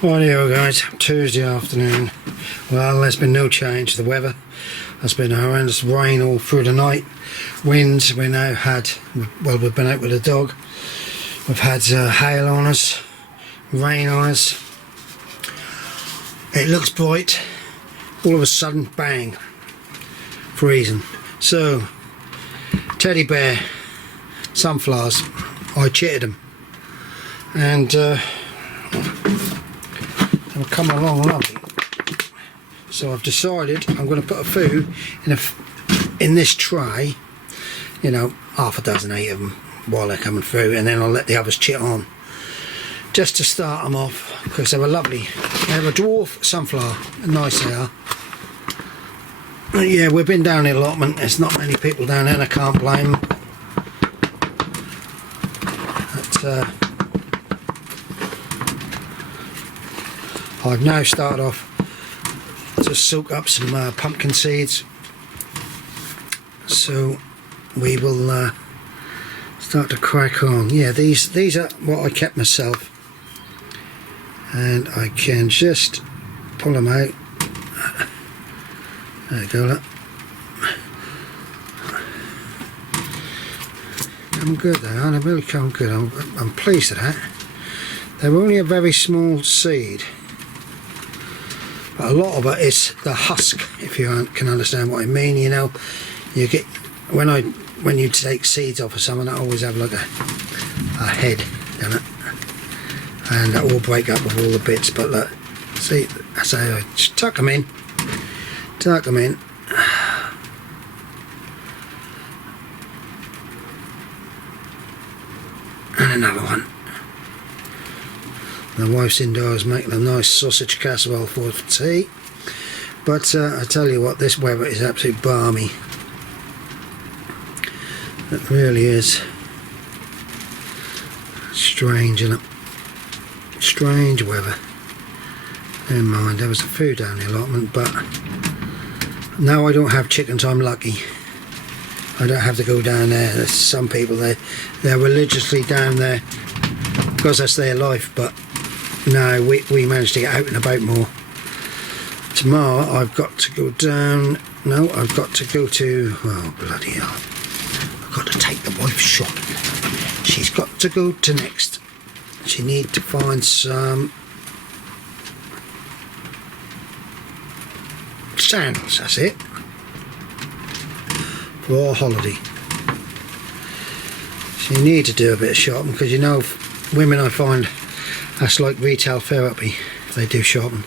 Rightio guys, Tuesday afternoon. Well, there's been no change to the weather. There's been horrendous rain all through the night. Winds, we now had, well, we've been out with the dog. We've had hail on us, rain on us. It looks bright. All of a sudden, bang, freezing. So, teddy bear, sunflowers, I chitted them. And they'll come along lovely. So I've decided I'm going to put a few in this tray, you know, half a dozen, 8 of them while they're coming through, and then I'll let the others chit on, just to start them off, because they were lovely. They have a dwarf sunflower, nice they are. Yeah, we've been down the allotment, there's not many people down there and I can't blame them. But, I've now started off to soak up some pumpkin seeds, so we will start to crack on. Yeah, these are what I kept myself, and I can just pull them out. There you go, look. Come good they are, they really come good. I'm pleased with that. They're only a very small seed, but a lot of it is the husk, if you can understand what I mean. You know, you get when you take seeds off of someone, I always have like a head, doesn't it? And that will break up with all the bits. But look, see, I say I just tuck them in, and another one. My wife's indoors making a nice sausage casserole for tea. But I tell you what, this weather is absolutely balmy. It really is. Strange, isn't it? Strange weather. Never mind, there was a few down the allotment, but now I don't have chickens, I'm lucky. I don't have to go down there. There's some people, they're religiously down there because that's their life, but no, we managed to get out and about more. Tomorrow I've got to go down, no, I've got to go to, oh bloody hell, I've got to take the wife shopping. She's got to go to Next. She needs to find some sandals, that's it, for our holiday. So you need to do a bit of shopping, because you know, women, I find that's like retail therapy if they do shopping.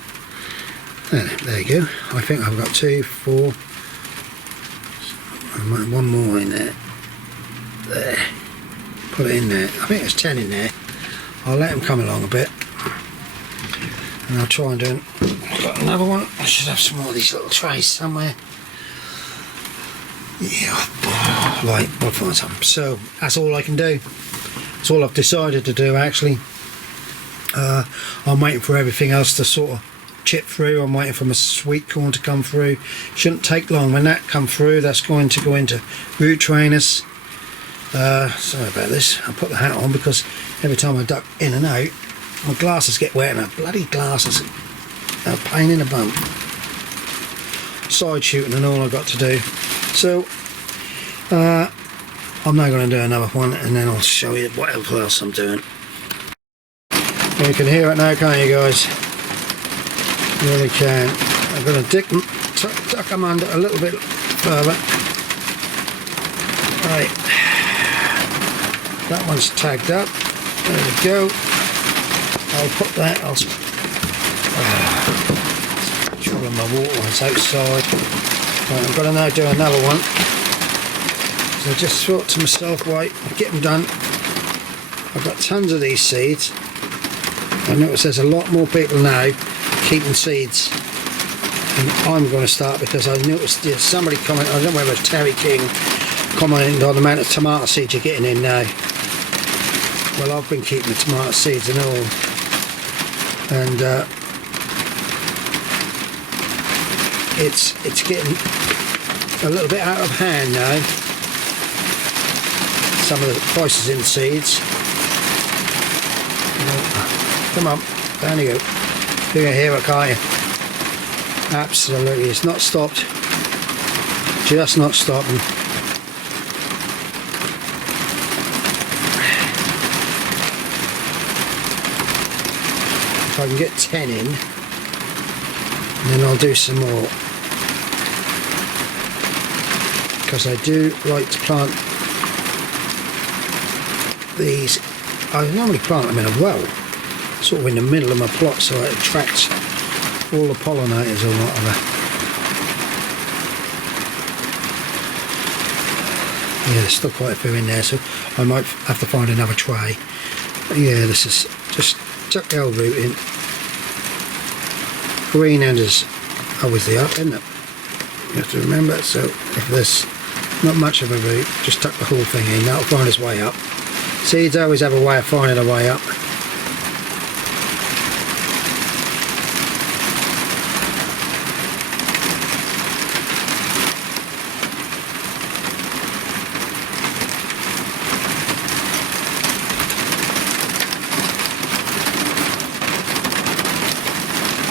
There you go. I think I've got 2, 4, I might one more in there. There. Put it in there. I think there's 10 in there. I'll let them come along a bit, and I'll try and do it. I've got another one. I should have some more of these little trays somewhere. Yeah, right, I'll find some. So that's all I can do. That's all I've decided to do, actually. I'm waiting for everything else to sort of chip through. I'm waiting for my sweet corn to come through. Shouldn't take long. When that comes through, that's going to go into root trainers. Sorry about this. I'll put the hat on because every time I duck in and out, my glasses get wet, and my bloody glasses are a pain in the bum. Side shooting and all I've got to do. So I'm now going to do another one, and then I'll show you what else I'm doing. You can hear it now, can't you guys? You really can. I'm going to tuck them under a little bit further. Right. That one's tagged up. There we go. I'll put that. I'll trouble my water ones outside. Right, I'm going to now do another one. So I just thought to myself, right, get them done. I've got tons of these seeds. I notice there's a lot more people now keeping seeds, and I'm going to start, because I noticed somebody comment, I don't know whether it was Terry King, commenting on the amount of tomato seeds you're getting in now. Well, I've been keeping the tomato seeds and all, and it's getting a little bit out of hand now, some of the prices in seeds. Come on, down you go. You can hear it, can't you? Absolutely, it's not stopped. Just not stopping. If I can get 10 in, then I'll do some more. Because I do like to plant these. I normally plant them in a well, sort of in the middle of my plot, so it attracts all the pollinators or whatever. Yeah, there's still quite a few in there, so I might have to find another tray. But yeah, this is just chuck the old root in. Green end is obviously up, isn't it? You have to remember. So if there's not much of a root, just tuck the whole thing in. That'll find its way up. Seeds always have a way of finding a way up.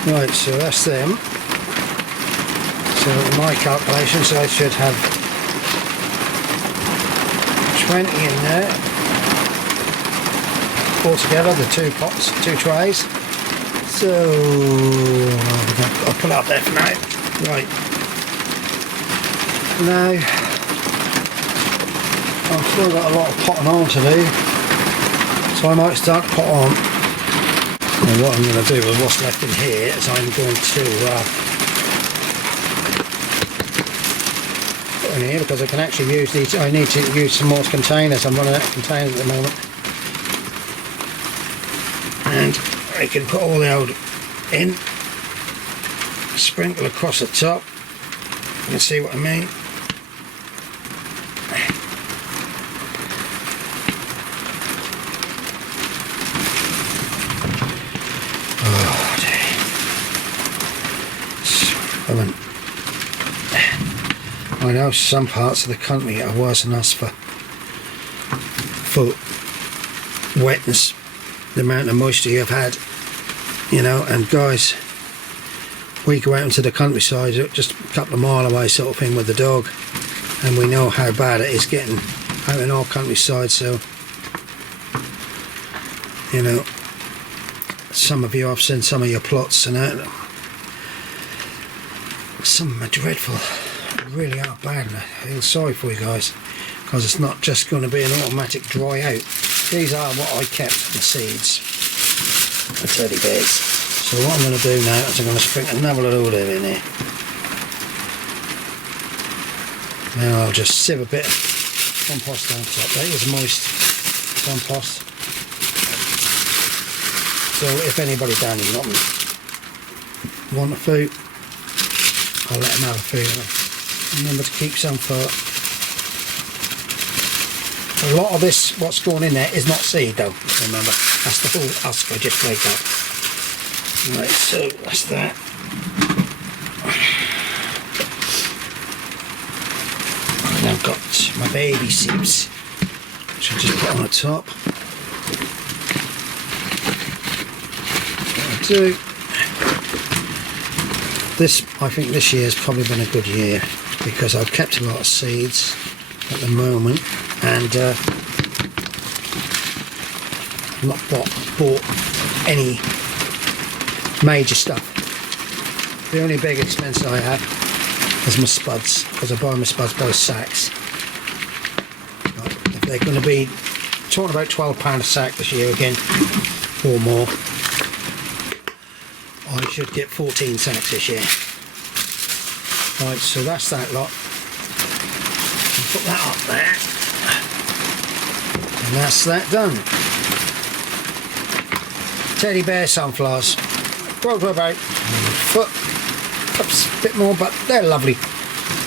Right, so that's them. So my calculations, I should have 20 in there altogether, the 2 pots, 2 trays. So I'll put it up there for now. Right. Now I've still got a lot of potting on to do, so I might start pot on. And what I'm going to do with what's left in here is I'm going to put in here, because I can actually use these. I need to use some more containers. I'm running out of containers at the moment, and I can put all the old in, sprinkle across the top. You can see what I mean. I know some parts of the country are worse than us for wetness, the amount of moisture you've had, you know. And guys, we go out into the countryside just a couple of miles away sort of thing with the dog, and we know how bad it is getting out in our countryside. So, you know, some of you, I've seen some of your plots and that, some of them are dreadful, really are bad, and I feel sorry for you guys, because it's not just going to be an automatic dry out. These are what I kept, the seeds, the teddy bears. So what I'm going to do now is I'm going to sprinkle another load in here. Now I'll just sieve a bit of compost on top. That is moist compost. So if anybody down here want a food, I'll let them have a food. Remember to keep some for a lot of this. What's going in there is not seed though, remember, that's the whole husk I just break up. Right, so that's that. And I've got my baby seeds, which I'll just put on the top. That's what I do. This, I think this year has probably been a good year, because I've kept a lot of seeds at the moment, and not bought any major stuff. The only big expense I have is my spuds, because I buy my spuds by sacks. But if they're going to be talking about £12 a sack this year again, or more, I should get 14 sacks this year. Right, so that's that lot. I'll put that up there. And that's that done. Teddy bear sunflowers. Grow to about a foot, perhaps a bit more, but they're lovely.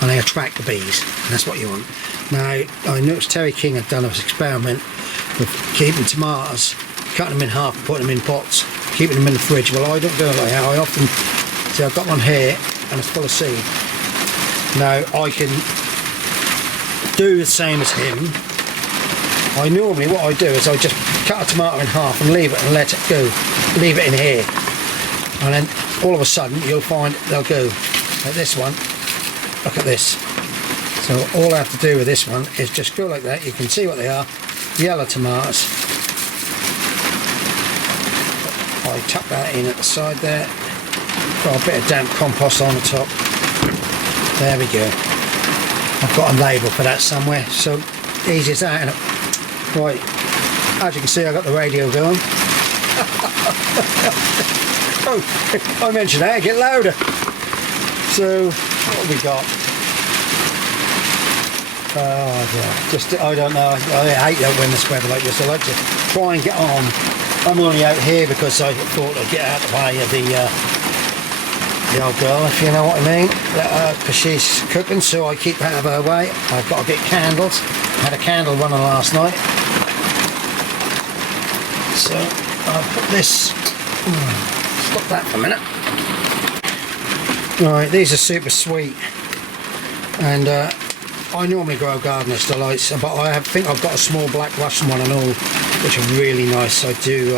And they attract the bees. And that's what you want. Now, I noticed Terry King had done an experiment with keeping tomatoes, cutting them in half, putting them in pots, keeping them in the fridge. Well, I don't do it like that. I often, see, I've got one here and it's full of seed. Now I can do the same as him. I normally, what I do is I just cut a tomato in half and leave it and let it go. Leave it in here. and then all of a sudden you'll find they'll go like this one. Look at this. So all I have to do with this one is just go like that. You can see what they are, yellow tomatoes. I tuck that in at the side there, got a bit of damp compost on the top. There we go. I've got a label for that somewhere, so easy as that, innit? Right, as you can see, I've got the radio going. Oh, I mentioned that, get louder. So, what have we got? Oh dear, just, I don't know, I hate that when there's weather like this. I like to try and get on. I'm only out here because I thought I'd get out of the way of the old girl, if you know what I mean, because she's cooking, so I keep out of her way. I've got to get candles. I had a candle running last night, so I'll put this, stop that for a minute. Right, these are super sweet, and I normally grow gardener's delights, but I think I've got a small black Russian one and all, which are really nice. I do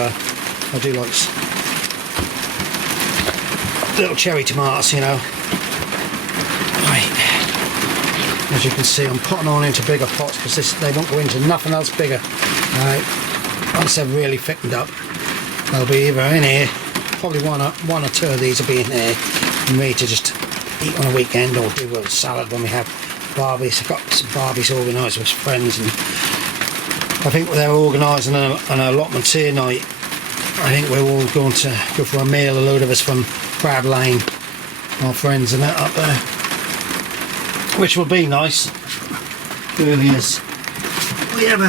like little cherry tomatoes, you know. Right, as you can see, I'm putting on into bigger pots because they won't go into nothing else bigger. Right, once they're really thickened up, they'll be either in here. Probably one or two of these will be in there for me to just eat on a weekend, or do a salad when we have barbies. I've got some barbies organised with friends, and I think they're organising an allotment here night. I think we're all going to go for a meal, a load of us from Crab Lane, our friends and that up there, which will be nice. It really is. We have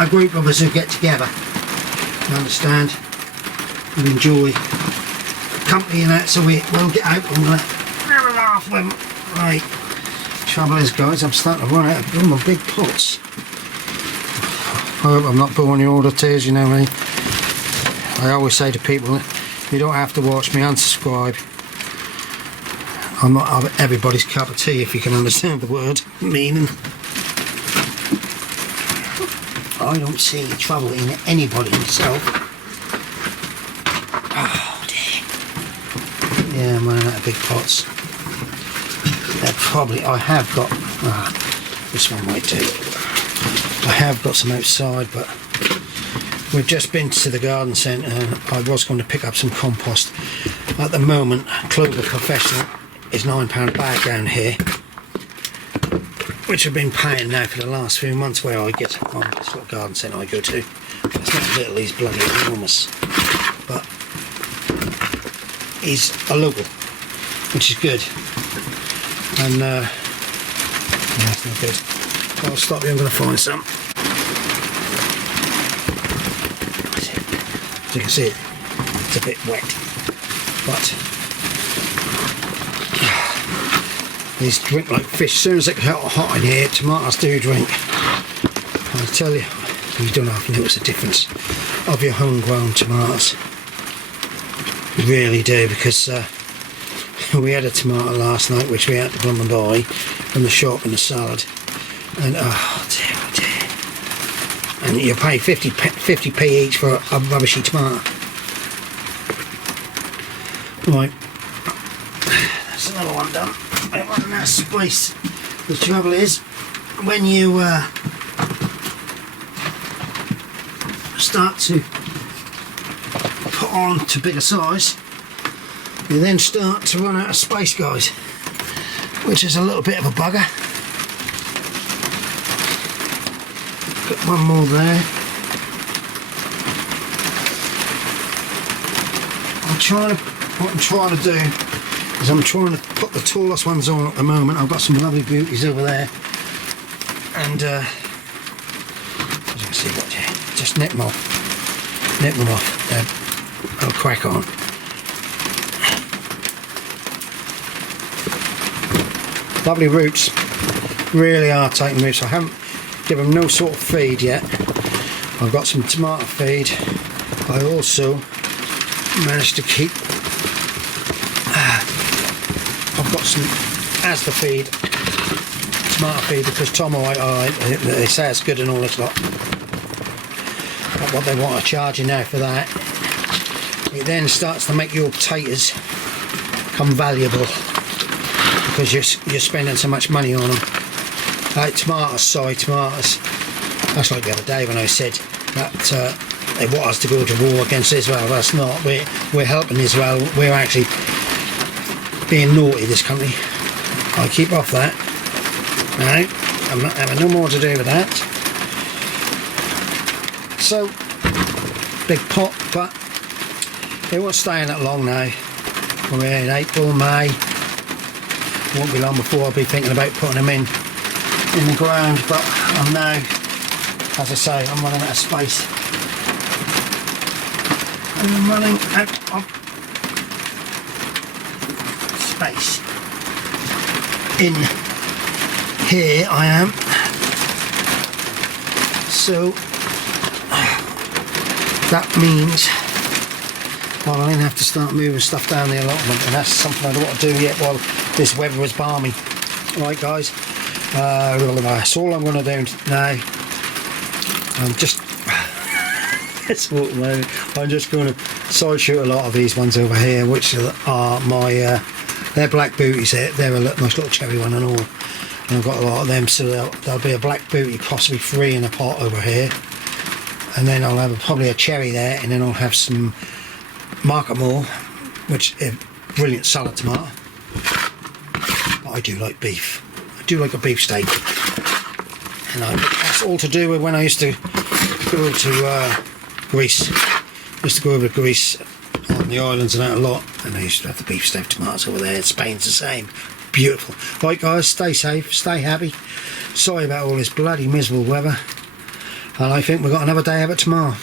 a group of us who get together, you understand, and enjoy company and that, so we'll get out and we'll have a laugh with them. Right, trouble is, guys, I'm starting to run out of my big pots. I hope I'm not boring you all to tears, you know me. I always say to people, you don't have to watch me, unsubscribe. I'm not everybody's cup of tea, if you can understand the word meaning. I don't see trouble in anybody myself. Oh dear. Yeah, I'm running out of big pots. They're probably, I have got, this one might do. I have got some outside, but we've just been to the garden centre and I was going to pick up some compost. At the moment, Clover Professional is £9 a bag down here, which I've been paying now for the last few months, where I get on this little garden centre I go to. It's not little, he's bloody enormous, but he's a local, which is good. And yeah, it's not good. I'll stop you, I'm going to find some. As you can see, it's a bit wet, but these drink like fish. As soon as it gets hot in here, tomatoes do drink. I tell you, you don't have to notice the difference of your homegrown tomatoes. You really do, because we had a tomato last night which we had to come and buy from the shop in the salad, and oh dear, and you pay 50p each for a rubbishy tomato. Right, that's another one done. I'm running out of space. The trouble is, when you start to put on to bigger size, you then start to run out of space, guys, which is a little bit of a bugger. Got one more there. What I'm trying to do is I'm trying to put the tallest ones on at the moment. I've got some lovely beauties over there, and as you can see, just nip them off. I'll crack on. Lovely roots, really are taking roots. I haven't given them no sort of feed yet. I've got some tomato feed. I also managed to keep, I've got some Asda feed, tomato feed, because Tom, they say it's good and all this lot. But what they want to charge you now for that it then starts to make your potatoes come valuable, because you're spending so much money on them. Like tomatoes, that's like the other day when I said that they want us to go to war against Israel. That's not. We're helping Israel. We're actually being naughty, this country. I keep off that. No, I'm not having no more to do with that. So, big pot, but it won't stay in that long now. We're in April, May. Won't be long before I'll be thinking about putting them in the ground, but I'm now, as I say, I'm running out of space. I'm running out of space. In here I am. So that means I'll then have to start moving stuff down the allotment, and that's something I don't want to do yet while this weather is balmy. Right guys, that's all I'm going to do now. I'm just I'm just going to side shoot a lot of these ones over here, which are my they're black booties. They're a nice little cherry one and all, and I've got a lot of them, so there'll be a black booty, possibly 3 in a pot over here, and then I'll have probably a cherry there, and then I'll have some market more, which is brilliant salad tomato. But I do like beef. I do like a beef steak, and that's all to do with when I used to go to Greece. I used to go over to Greece on the islands and that a lot, and I used to have the beef steak tomatoes over there. Spain's the same. Beautiful. Right guys, stay safe, stay happy. Sorry about all this bloody miserable weather, and I think we've got another day of it tomorrow.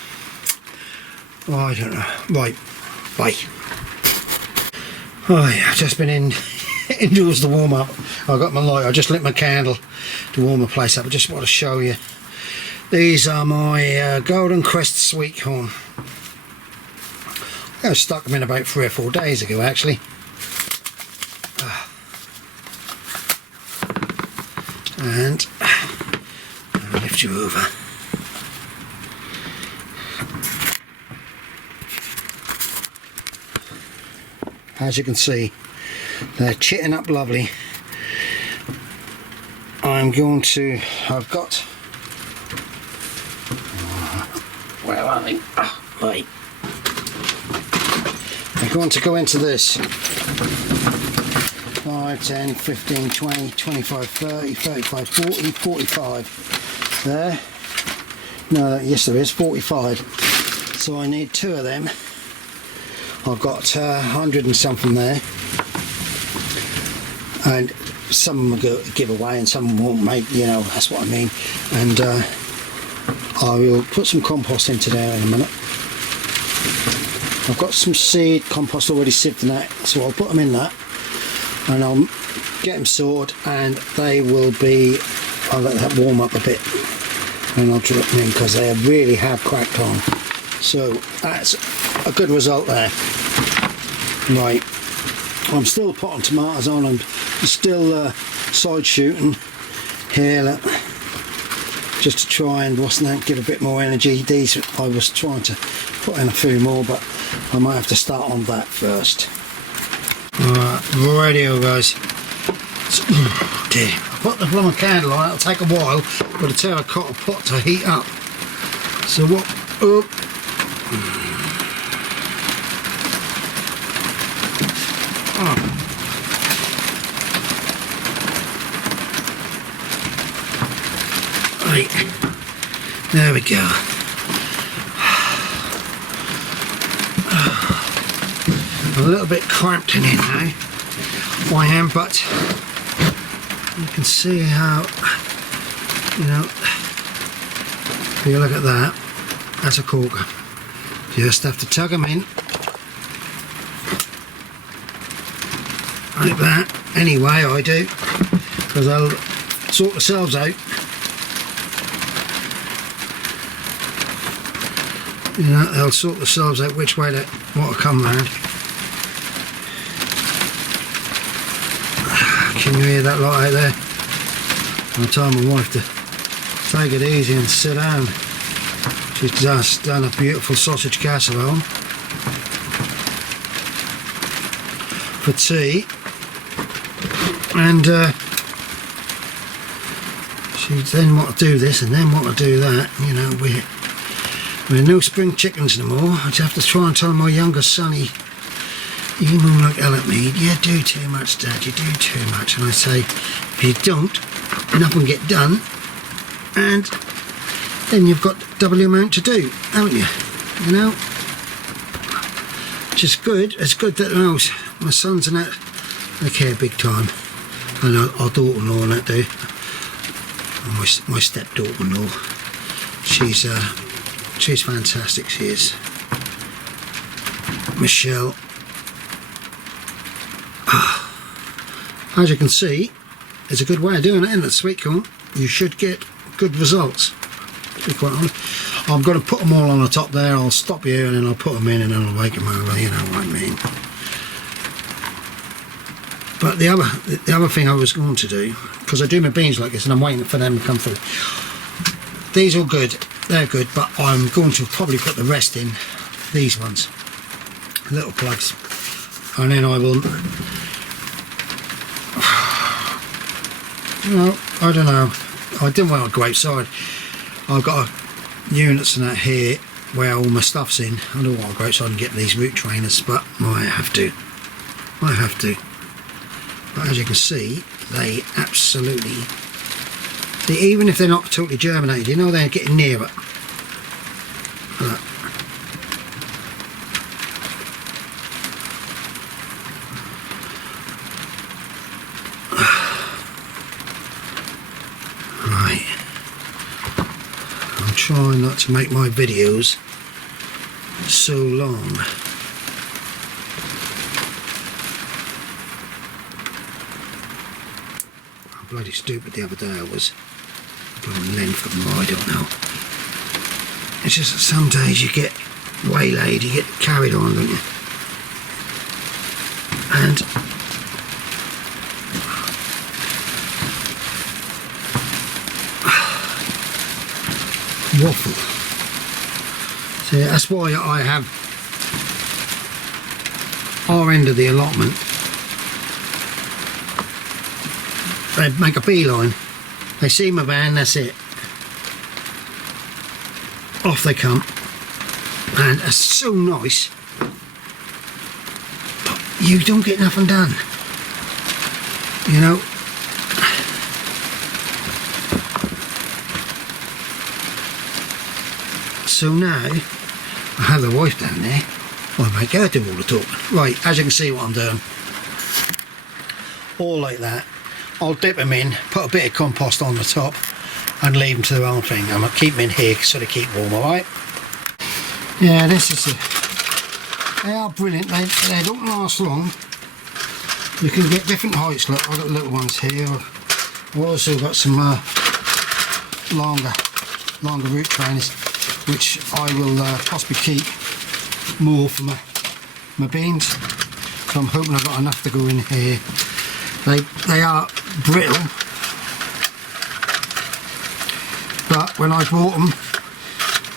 Oh, I don't know. Right, bye. Oh yeah, I've just been indoors to warm up. I got my light, I just lit my candle to warm the place up. I just want to show you. These are my Golden Crest sweet corn. I stuck them in about 3 or 4 days ago actually. And I'll lift you over. As you can see, they're chitting up lovely. I've got, where are they? Oh, right. I'm going to go into this 5, 10, 15, 20, 25, 30, 35, 40, 45. There. No, yes there is, 45. So I need 2 of them. I've got 100 and something there, and some will give away and some won't make, you know, that's what I mean. And I will put some compost into there in a minute. I've got some seed compost already sieved in that, so I'll put them in that, and I'll get them sorted, and they will be, I'll let that warm up a bit, and I'll drip them in because they really have cracked on. So that's a good result there. Right, I'm still putting tomatoes on, I'm still side shooting here, look, just to try and give a bit more energy. These I was trying to put in a few more, but I might have to start on that first. Alright, radio guys. So, dear, I put the blooming candle on, it'll take a while for the terracotta pot to heat up. So what? Oh. Right, there we go. I'm a little bit cramped in here now. I am, but you can see how, you know, if you look at that, that's a corker. You just have to tug them in like that. Anyway, I do, because they'll sort themselves out. You know, they'll sort themselves out which way they want to come round. Can you hear that lot out there? I told my wife to take it easy and sit down. She's just done a beautiful sausage casserole. for tea, and she then want to do this and then want to do that. You know, we're no spring chickens no more. I just have to try and tell my younger sonny, you moan like hell at me, you do too much, Dad, you do too much. And I say, if you don't, nothing get done, and then you've got double the amount to do, haven't you? You know? Which is good. It's good that my sons and that, they care big time. And our daughter-in-law and that do. And my stepdaughter-in-law. She's fantastic, she is. Michelle. As you can see, it's a good way of doing it, isn't it? Sweet corn. You should get good results, to be quite honest. I'm going to put them all on the top there. I'll stop here and then I'll put them in and then I'll wake them over, you know what I mean. But the other thing I was going to do, because I do my beans like this and I'm waiting for them to come through. These are good, they're good, but I'm going to probably put the rest in, these ones, little plugs, and then I will, you know, I don't know, I didn't want to go outside. I've got units and that here where all my stuff's in. I don't want to go outside and get these root trainers, but I have to. But as you can see, they absolutely, even if they're not totally germinated, you know, they're getting near it. Look. Right. I'm trying not to make my videos so long. Bloody stupid the other day I was. Bloody length of them, I don't know. It's just that some days you get waylaid, you get carried on, don't you? And waffle. So that's why I have our end of the allotment. They make a beeline, they see my van, that's it, off they come, and it's so nice, but you don't get nothing done, you know. So now I have the wife down there, I make her do all the talking. Right, as you can see what I'm doing, all like that. I'll dip them in, put a bit of compost on the top and leave them to their own thing. I'm going to keep them in here so they keep warm, alright? Yeah, this is they are brilliant, they don't last long. You can get different heights, look, I've got little ones here. I've also got some longer root trainers, which I will possibly keep more for my beans. So I'm hoping I've got enough to go in here. They are brittle, but when I bought them,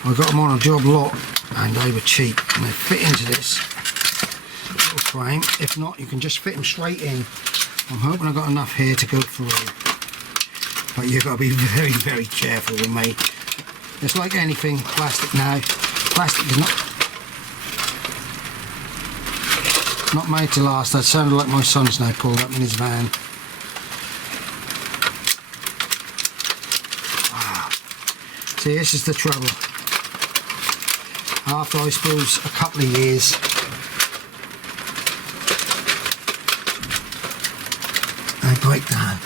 I got them on a job lot and they were cheap and they fit into this little frame. If not, you can just fit them straight in. I'm hoping I've got enough here to go through, but you've got to be very, very careful with me. It's like anything, plastic now. Plastic is not made to last. That sounded like my son's now pulled up in his van. See, this is the trouble. After, I suppose, a couple of years, they break down.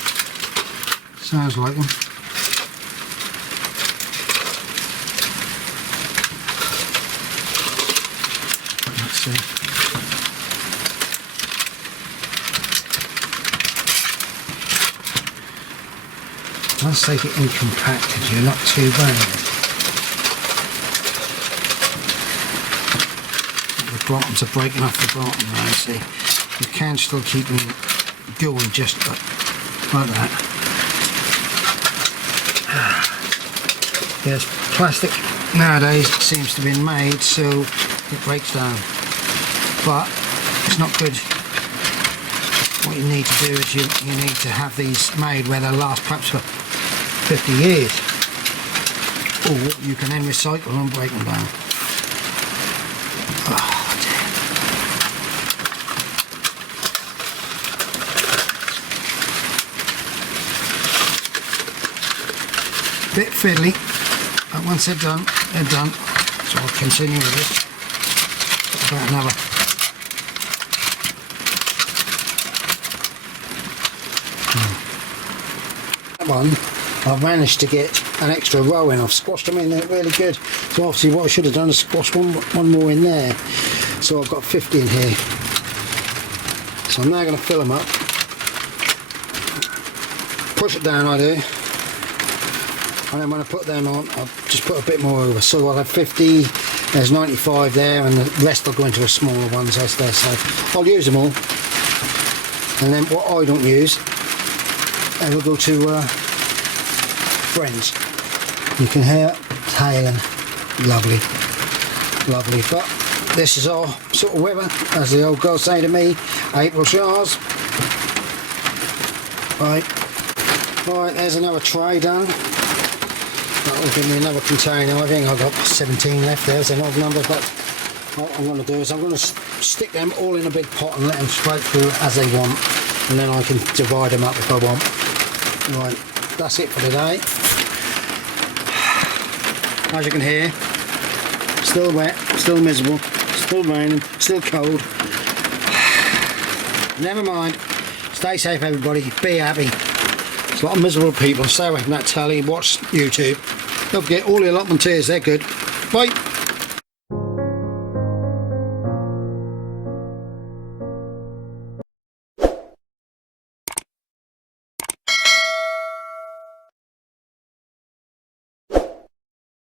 Sounds like them. Let's see. Once they get in compacted, you're not too bad. The bottoms are breaking off the bottom now, see. You can still keep them going just like that. Yes, plastic nowadays seems to be made so it breaks down. But it's not good what you need to do is you need to have these made where they'll last perhaps for 50 years. Or you can then recycle and break them down. Oh, dear. Bit fiddly, but once they're done, they're done. So I'll continue with this. About another. That one, I've managed to get an extra row in. I've squashed them in there really good. So obviously what I should have done is squash one more in there. So I've got 50 in here. So I'm now going to fill them up. Push it down, I do. And then when I put them on, I'll just put a bit more over. So I'll have 50, there's 95 there, and the rest will go into the smaller ones as there. So I'll use them all. And then what I don't use, they will go to friends. You can hear it hailing. Lovely, lovely. But this is our sort of weather, as the old girls say to me, April showers. Right, there's another tray done. That'll give me another container. I think I've got 17 left. There's an odd number, but what I'm going to do is I'm going to stick them all in a big pot and let them spread through as they want, and then I can divide them up if I want. Right, that's it for today. As you can hear, still wet, still miserable, still raining, still cold. Never mind. Stay safe, everybody. Be happy. There's a lot of miserable people. Stay away from that telly. Watch YouTube. Don't forget all the allotment tiers. They're good. Bye.